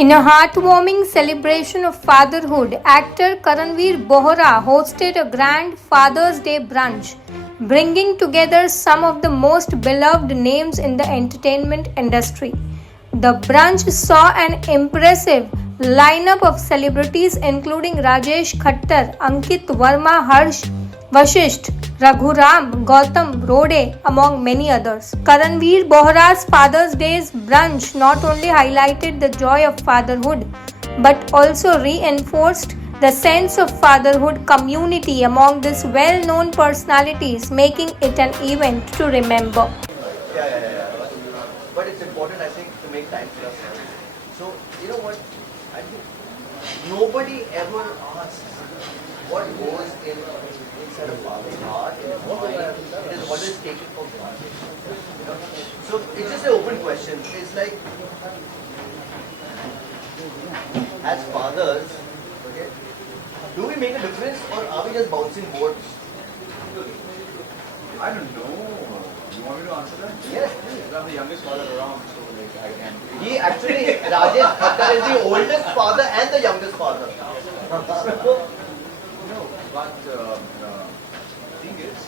In a heartwarming celebration of fatherhood, actor Karanveer Bohra hosted a grand Father's Day brunch, bringing together some of the most beloved names in the entertainment industry. The brunch saw an impressive lineup of celebrities including Rajesh Khattar, Ankit Verma, Harsh Vashisht, Raghuram, Gautam Rode, among many others. Karanveer Bohra's Father's Day's brunch not only highlighted the joy of fatherhood but also reinforced the sense of fatherhood community among these well-known personalities, making it an event to remember. Yeah. But it's important, I think, to make time for us. So, you know what? I think nobody ever asks what goes inside a father's heart, in his mind. It is always taken for granted. You know? So, it's just an open question. It's like, as fathers, okay, do we make a difference or are we just bouncing boards? I don't know. You want me to answer that? Yes. I'm the youngest father around, so like I can. He actually, Rajesh Khattar is the oldest father and the youngest father. No, but thing is,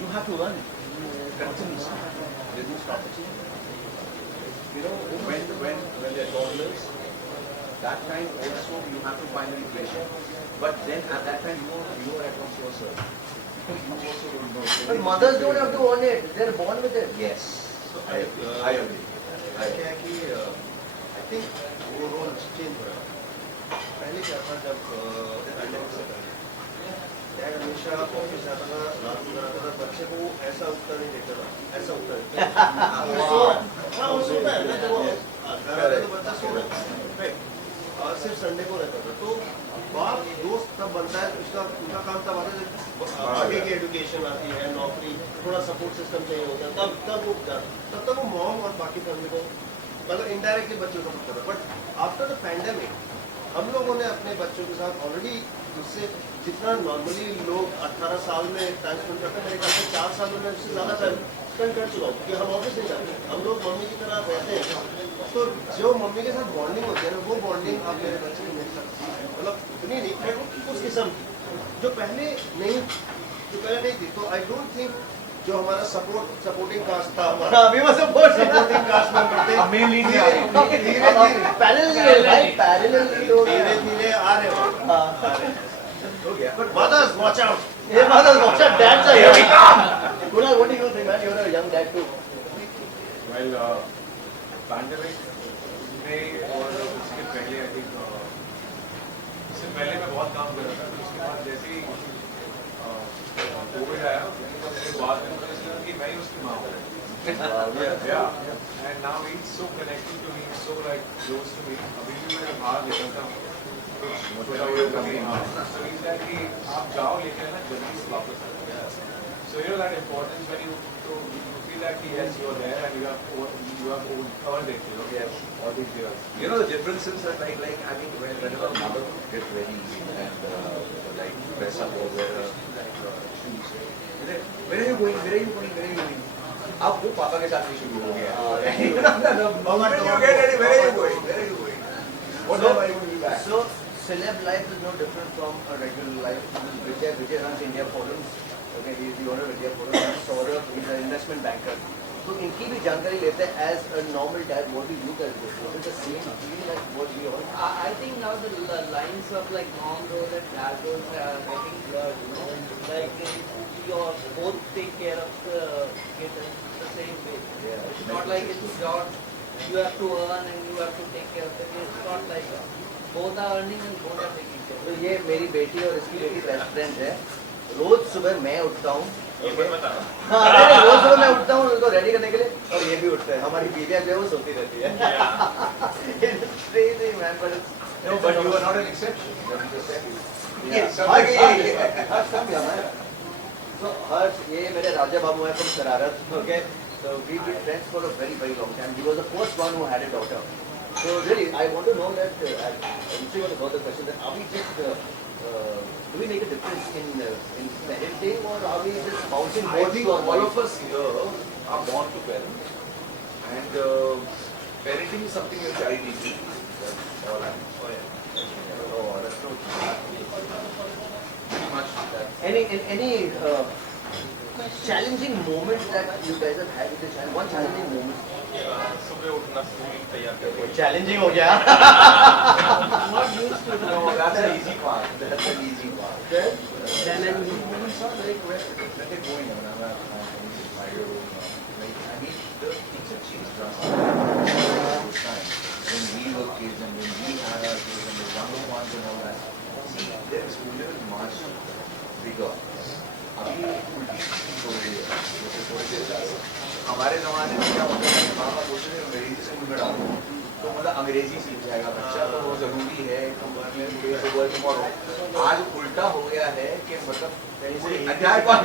you have to learn continuously. There's no stoppage. You know, when they're toddlers, that time also you have to find a replacement. But then at that time you are at once yourself. You also don't know. But mothers don't have to own it. They're born with it. Yes. I agree. क्या है कि I think वो role change हो रहा है. पहले क्या था जब पैंडेमिक से पहले डैड हमेशा ऑफिस जाता था, रात को जाता था, बच्चे को ऐसा उत्तर नहीं देता था, ऐसा उत्तर हाँ वो सोता है ना, जब वो घर आता है तो बच्चा सो रहा है, और सिर्फ संडे को रहता था. तो बाप दोस्त तब बनता है, उसका काम तब आता है आगे की एजुकेशन आती है, नौकरी, थोड़ा सपोर्ट सिस्टम चाहिए होता है, तब वो तब तक वो मॉम और बाकी फैमिली को मतलब इनडायरेक्टली बच्चों को सपोर्ट करता. बट आफ्टर द पैंडेमिक हम लोगों ने अपने बच्चों के साथ ऑलरेडी उससे जितना नॉर्मली लोग 18 साल में टाइम स्पेंड करते हैं, मेरे ख्याल से 4 साल में उससे ज़्यादा टाइम स्पेंड कर चुका हूँ, क्योंकि हम ऑफिस नहीं जाते, हम लोग मम्मी की तरह रहते हैं. तो जो मम्मी के साथ बॉन्डिंग होती है ना, वो बॉन्डिंग आप मेरे बच्चे को मेरे साथ मतलब इतनी नहीं उस किस्म की जो पहले नहीं थी. तो आई डोंट थिंक जो हमारा सपोर्टिंग कास्ट था, हमारा सपोर्टिंग कास्ट मेंबर थे, मेनली धीरे धीरे आ रहे हो गया. But mothers watch out. Dads are here. Kunal, what do you think, man? You're a young dad too. Well, pandemic में और उसके पहले आई थिंक इससे पहले मैं बहुत काम कर रहा था. उसके बाद जैसे ही कोविड आया उसके बाद में मुझे लगा कि मैं ही उसकी माँ हूँ. And now he's so connected to me, so like close to me. अभी भी मैं बाहर निकलता हूँ so he's like कि आप जाओ लेकिन ना जल्दी से वापस आ जाओ. So you know that importance when you feel that yes you are there and you have earned it, you know. Yes. All these years. You know the differences are like I mean whenever mother gets ready and like dress up or wear shoes. Where are you going? अब वो पापा के साथ भी शुरू हो गया. You get ready, where are you going? What time are you going to be back? So celeb life is no different from a regular life. Vijay runs India Forums. Okay, he is the owner of India Forums. Saurabh is an investment banker. तो इनकी भी जानकारी लेते हैं. As a normal dad, what do you guys do? Is it the same feeling like what we all? I think now the lines of like mom role and dad roles are getting blurred. You know, like you both take care of the kid in the same way. Yeah. It's not like it's your you have to earn and you have to take care of the kid. It's not like that. Both are earning and both are taking care. तो ये मेरी बेटी और इसकी बेटी best friend है. रोज सुबह मैं उठता हूँ. हाँ, रोज सुबह मैं उठता हूँ उनको रेडी करने के लिए और ये भी उठते हैं. हमारी बीवियाँ जो है वो सोती रहती है. It's crazy, man, but it's No, but you are not an exception. Yes. So Harsh, ये मेरे राजा बाबू हैं from शरारत. Okay, so we've been friends for a very long time. He was the first one who had a daughter. So really, I want to know that. I'm sure you want to know the question that are we just do we make a difference in parenting or are we just bouncing I boards think to all avoid? of us here are born to parents, and parenting is something your child needs to do. That's all I know. Oh, that's no pretty much that. Any challenging moments that you guys have had with your child? One challenging moment. सुबह उठना स्कूल तैयार करके Challenging हो गया. Not used to No, that's an easy part. That's an easy part. challenging. Moments are like when they're going on. I'm 5-year-old now. Like, I mean, the things have changed drastically this time. When we were kids and when we had our kids and the younger ones and all that. See, their exposure is much bigger. अभी उल्टी हो रही है. जैसे थोड़े से हमारे ज़माने में क्या होता है, माँ बाप बोलते थे अंग्रेजी से मुँह में डालो, तो मतलब अंग्रेजी सीख जाएगा बच्चा, तो वो ज़रूरी है आज उल्टा हो गया है कि मतलब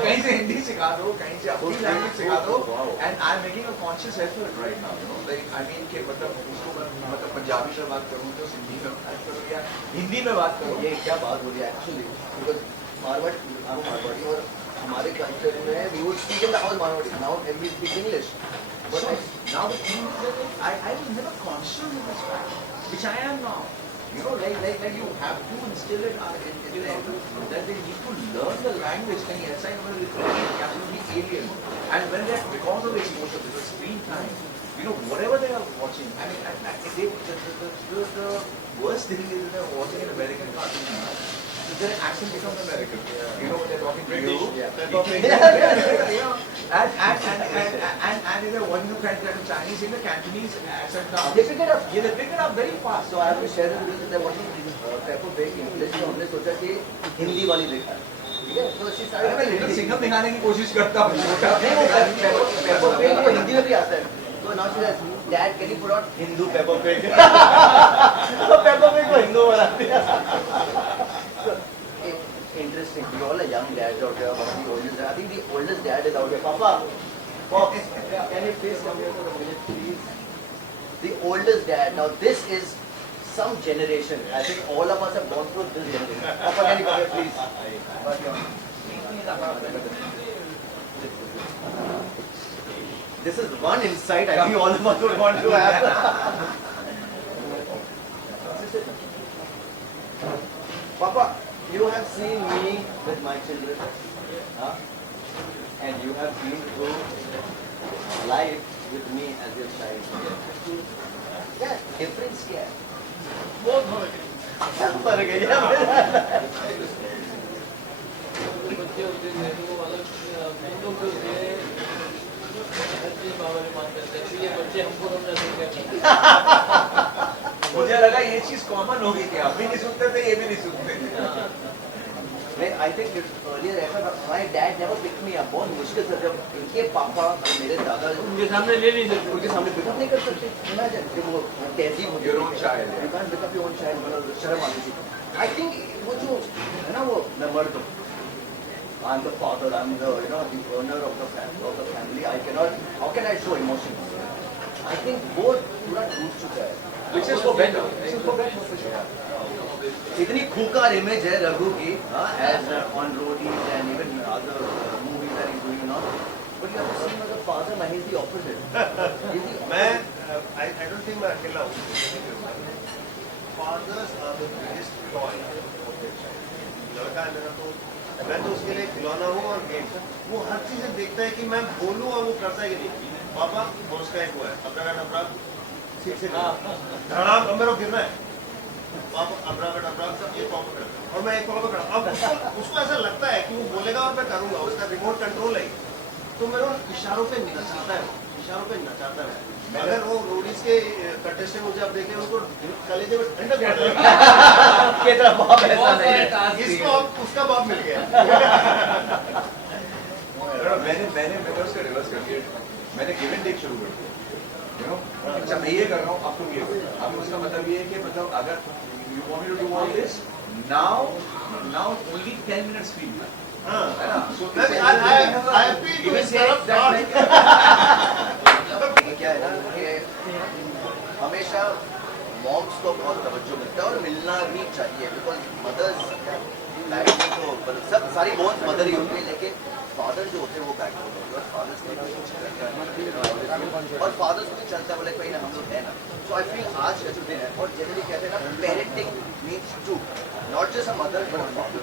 कहीं से हिंदी सिखा दो, कहीं से अपनी लैंग्वेज सिखा दो, and I am making a conscious effort right now, you know, like I mean कि मतलब उसको मतलब पंजाबी में बात करूँ तो सिंधी में बात करूँ या हिंदी में बात करूँ. ये क्या बात हो रही है एक्चुअली, बिकॉज मारवाड़ी और हमारे कल्चर में we would speak in the house Marwadi. Now we speak English. But So, now the thing is that I was never conscious of this fact, which I am now. You know, like you have to instill it in them that they need to learn the language. कहीं ऐसा ही मतलब literally absolutely alien. And when they're because of exposure, because screen time, you know, whatever they are watching. I mean, the worst thing is that they're watching an American cartoon. Their accent becomes American. You know when they're talking to you. And if they're watching the Chinese in the Cantonese accent now. they pick it up. Yeah, they pick it up very fast. So I have to share this with you that what Peppa Pig English में हमने सोचा कि हिंदी वाली देखा. ठीक है? So she started. मैं लिटिल सिंघम दिखाने की कोशिश करता हूँ. नहीं वो Peppa Pig को हिंदी में भी आता है. So now she says, Dad, can you put out Hindu Peppa Pig? तो Peppa Pig को हिंदू बना दिया. Interesting. We all are young dads out here. One of the oldest. I think the oldest dad is out here. Papa, Pop, can you please come here for a minute, please? The oldest dad. Now this is some generation. I think all of us have gone through this generation. Papa, can you come here, please? This is one insight I think all of us would want to have. Papa, you have seen me with my children, huh? And you have been through life with me as your child. Yeah, difference क्या है? बहुत फर्क है. क्या फर्क है यार? बच्चे होते थे तो वो अलग हम लोग जो थे हर चीज बाबा ने मान करते थे. ये बच्चे हमको समझा सकते. मुझे लगा ये चीज कॉमन हो गई कि आप भी नहीं सुनते थे, ये भी नहीं सुनते थे. I think earlier ऐसा था. My dad never picked me up. बहुत मुश्किल था जब इनके पापा और मेरे दादा उनके सामने ले नहीं सकते. उनके सामने पिकअप नहीं कर सकते. Imagine जब वो तहजीब होती Your own child. You can't pick up your own child. मतलब शर्म आती थी. I think वो जो है ना वो मैं मर्द हूँ. I'm the father. I'm the the owner of the family. I cannot. How can I show emotion? I think both पूरा टूट चुका है. Which is for better. Which is for better for sure. इतनी खूंखार इमेज है रघु की as on Roadies and even other movies that he doing now but you have to see him as a father man he is the opposite मैं I don't think मैं अकेला हूँ. Fathers are the biggest toy of the child. लड़का है मेरा तो मैं तो उसके लिए खिलौना हूँ और गेम. वो हर चीज देखता है कि मैं बोलूँ और वो करता है कि नहीं. पापा और उसका एक हुआ है अपना का नंबर ठीक से धड़ाम मेरे को गिरना है. पापा अपना का नंबर ये पापा करता और मैं एक पापा करता. अब उसको ऐसा लगता है कि वो बोलेगा और मैं करूँगा. उसका रिमोट कंट्रोल है तो मेरे इशारों पे नचाता है. इशारों पे नचाता है. अगर वो रोडीज के कंटेस्टेंट मुझे अब देखे उनको कलेजे में ठंडक पड़ जाएगी. तेरा बाप ऐसा नहीं है. इसको अब उसका बाप मिल गया. मैंने उसका रिवर्स कर दिया. मैंने गिव एंड टेक शुरू कर दिया. You know? अच्छा मैं ये कर रहा हूँ, अब तुम ये करो. अब उसका मतलब ये है कि मतलब अगर you want me to do all this, now only 10 minutes screen time. हाँ. है ना? So I have been to his तरफ क्या है ना कि हमेशा मॉम्स को बहुत तवज्जो मिलता है और मिलना भी चाहिए बिकॉज मदर्स बैकबोन तो मतलब सब सारी बोन्स मदर ही होती है, लेकिन फादर जो होते हैं वो बैकबोन होते हैं, और फादर्स को भी कुछ करता है, और फादर्स को भी चलता है, बोले कोई ना हम लोग है ना. सो आई फील आज का जो दिन है, और जनरली कहते हैं ना parenting means to not just a mother but a father.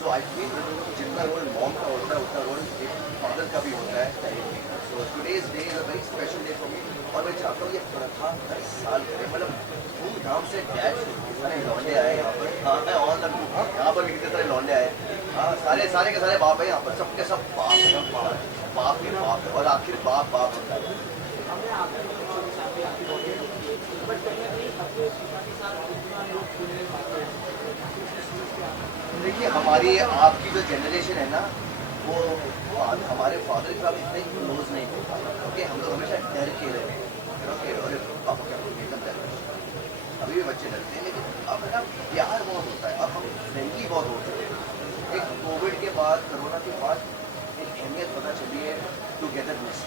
So I feel जितना रोल मॉम का होता है उतना रोल फादर का भी होता है पेरेंटिंग का. So today's day is a very special day for me, और मैं चाहता हूँ ये प्रथा हर साल करे, मतलब धूमधाम से डैड सारे लौंडे आए यहाँ पर. हाँ मैं और यहाँ पर भी कितने सारे लौंडे आए. हाँ सारे के सारे बाप है यहाँ पर, सबके सब बाप के बाप है, और आखिर बाप होता है. देखिए हमारी आपकी जो जनरेशन है ना, वो हमारे फादर के साथ इतने क्लोज नहीं हो पाता, क्योंकि हम लोग हमेशा डर के रहे. ओके, और पापा क्या एकदम डर, अभी भी बच्चे डरते हैं, लेकिन अब है ना प्यार बहुत होता है, अब हम फ्रेंडली बहुत हो चुके हैं. एक कोविड के बाद, कोरोना के बाद एक अहमियत पता चली है टुगेदरनेस.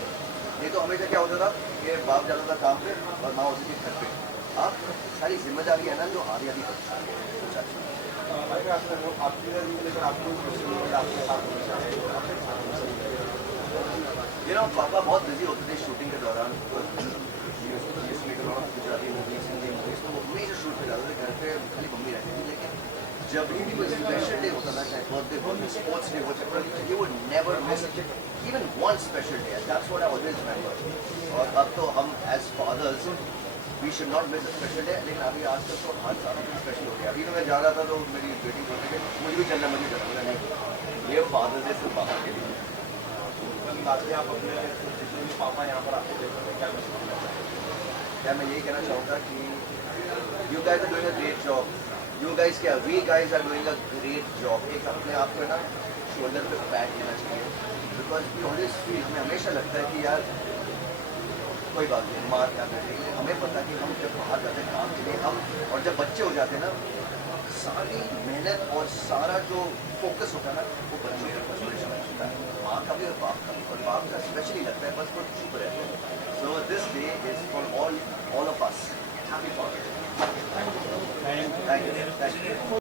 ये तो हमेशा क्या होता था कि बाप जाता था काम पे और माँ होती थी घर पे. अब सारी जिम्मेदारी है ना जो आधी आधी बच्चा यू नो पापा बहुत बिजी होते थे शूटिंग के दौरान. गुजराती मूवीज, हिंदी मूवीज, तो वो हमेशा शूट पे जाते थे, घर पे खाली मम्मी रहती थी. लेकिन जब भी कोई स्पेशल डे होता था, चाहे बर्थडे हो, स्पोर्ट्स डे हो, चाहे you would never miss even one special day. That's what I always remember. और अब तो हम as fathers we should not miss a special day. लेकिन अभी आजकल तो हर साल स्पेशल हो गया. अभी तो मैं जा रहा था तो मेरी बेटी बोलते कि मुझे भी चलना, मुझे चलना. नहीं, ये फादर्स डे सिर्फ बाहर के लिए. आप अपने जितने भी पापा यहाँ पर आते थे क्या मैसेज देना चाहेंगे? क्या मैं यही कहना चाहूँगा कि you guys are doing a great job. You guys क्या we guys are doing a great job. एक अपने आप को ना शोल्डर पे पैट देना चाहिए, बिकॉज वी ऑलवेज फील, हमें हमेशा लगता है कि यार कोई बात नहीं, मार क्या करेंगे. हमें पता कि हम जब बाहर जाते हैं काम के लिए, हम और जब बच्चे हो जाते हैं ना, सारी मेहनत और सारा जो फोकस होता है ना वो बच्चों के परवरिश में होता है, माँ का भी और बाप का भी. और बाप का स्पेशली लगता है बस वो चुप रहते हैं. So this day is for all